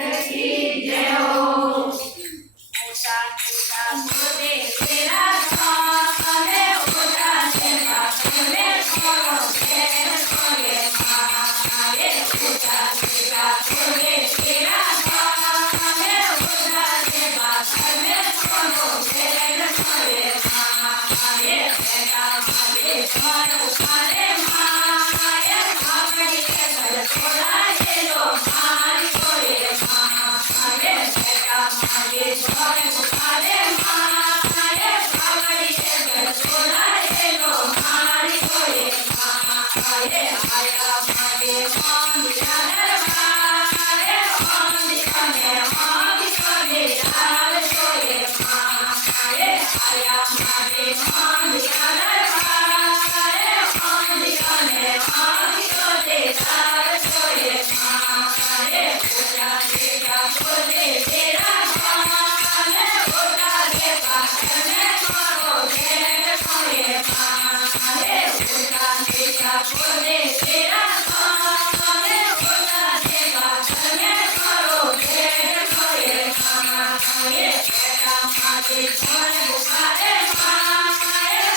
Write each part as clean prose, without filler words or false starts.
की जय हो। ऊंचा ऊंचा बोले तेरा गाने ऊंचा से बातने करो तेरे सोए माए ऊंचा ऊंचा बोले तेरा गाने ऊंचा से बातने करो तेरे सोए माए बेटा माए करो करे माए भावड़ी के घर छोड़ा ये लो मारी सोए माए बेटा माए करे करे माए भावड़ी के घर छोड़ा ये लो मारी सोए माए आया माए मांदिया दरबारे मांदिया ने मांदिया यार सोए माए आया माए मांदिया दरबारे मांदिया ने मांदिया यार सोए माए पूजा तेरा बोले तेरा गाने उठा के बाहर करो तेरे सोए माए पूजा तेरा बोले तेरा गाने उठा के बाहर करो तेरे सोए माए बेटा माए घर बुखारे माए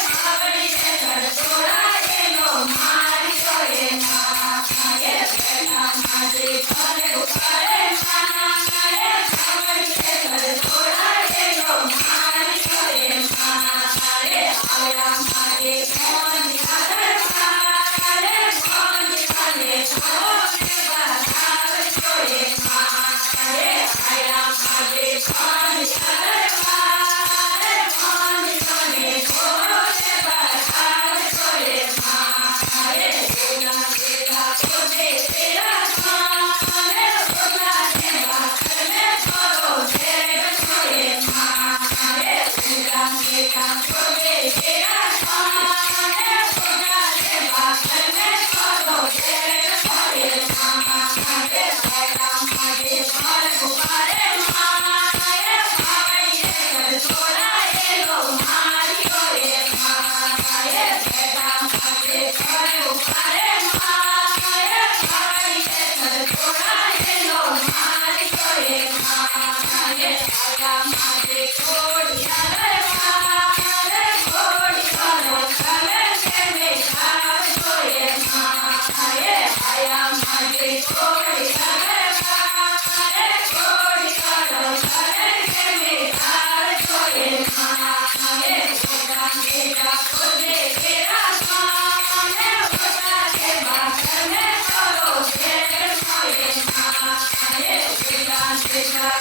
भावड़ी के घर छोड़ा ये लो मारी सोए माए बेटा माए घर बुखारे माए भावड़ी के घर छोड़ा ये लो मारी सोए माए आया माए कौन यार मारे कौन जाने कौन बाहर सोए माए आया माए कौन यार मारे कौन जाने कौन बाहर सोए माए पूजा तेरा बोले तेरा गाने उठा के बाहर करो तेरे सोए माए पूजा तेरा बोले तेरा गाने उठा के बाहर करो तेरे सोए माए बेटा माए घर बुखारे माए भावड़ी के घर छोड़ा ये लो मारी सोए माए बेटा माए घर बुखारे माए भावड़ी के घर छोड़ा ये लो मारी सोए माए आया माए घोड़िया दरबारे घोड़ी करो करे के मेघार सोए माए आया माए घोड़िया दरबारे घोड़ी करो करे के मेघार सोए माए पूजा तेरा बोले तेरा गाने उठा के बाहर करो तेरे सोए माए पूजा तेरा